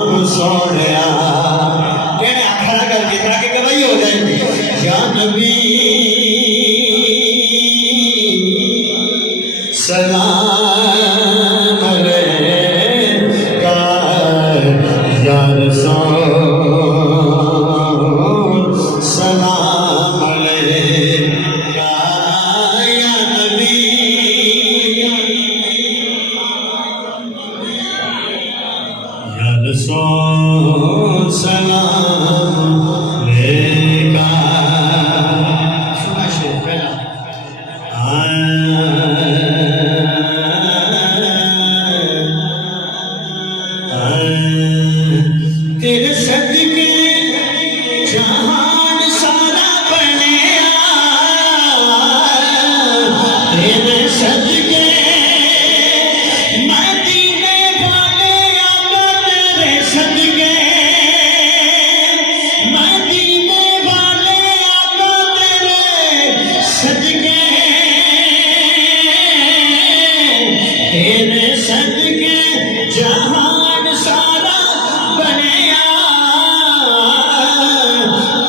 सोनिया कहने खड़ा करके ताकि गवाही हो जाए। या नबी सलाम अलैका या रसूल सलाम अलैका या नबी या रसूल सलाम अलैका। सुना शेर पहला तेरे सदके जहान सारा बनिया, तेरे सदके मदीने वाले आका, तेरे सदके मदीने वाले आका, तेरे सदके तेरे सदके जहान सारा बनिया,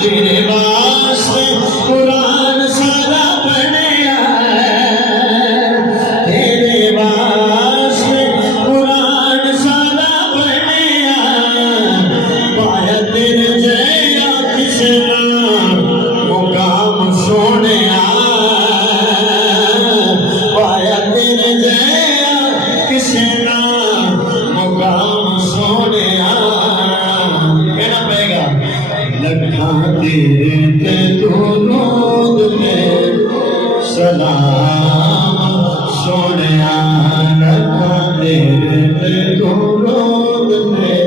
तेरे वास्ते कुरान सारा बनिया, तेरे वास्ते कुरान सारा बनिया। पाया तेरे जया किसे मुकाम सोनिया, पाया तेरे जया किसे मुकाम सोनिया। कहना पड़ेगा लखा तेरे ते दुरूद में सलाम सोनिया, लखा तेरे ते दुरूद में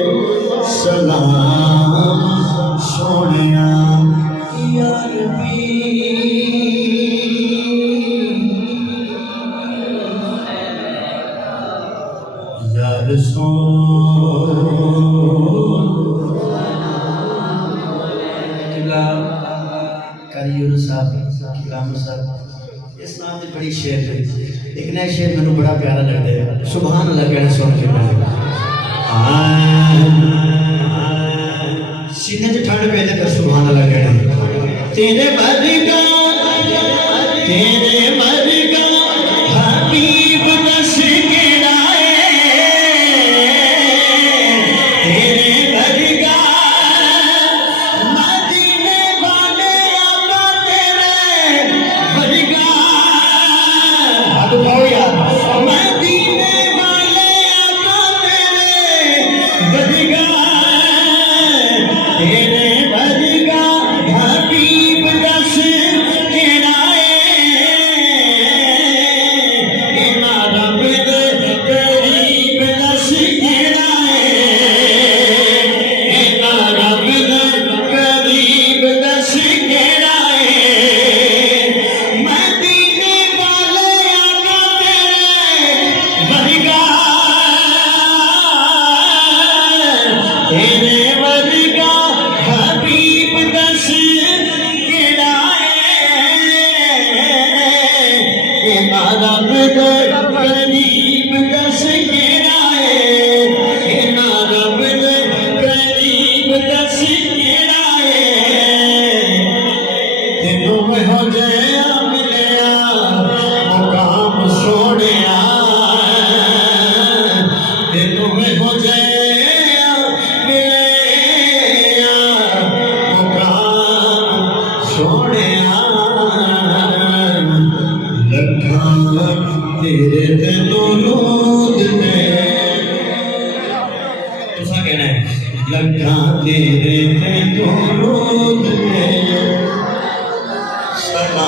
सलाम सोनिया। या नबी या रसूल कारीगर साहब इस नाम की बड़ी शेर है। एक नया शेर मैंने बड़ा प्यारा लगता है, सुभान अल्लाह कहना सुन के सीने च ठंड पे कर सुभान अल्लाह कहना। तेरे बरगा तेरे बरगा हबीब दस गिराए, तेरे बरगा मदीने वाले आका, तेरे बरगा मदीने वाले आका, तेरे बरगा तेरे बरगा हबीब दस गिराए। इना रब दे करीब दस गिराए, इना रब दे करीब दस गिराए। मदीने वाले आका, तेरे बरगा तेरे बरगा हबीब दस गिराए। इना रब दे करीब दस गिराए, इना रब दे करीब दस गिराए। तेनू में हो जाया मिलिया मुकाम सोनिया, तेनू में हो जाया मिलिया मुकाम सोनिया। लखा तेरे ते दुरूद में तुसा कहना है, लखा तेरे ते दुरूद में सलाम।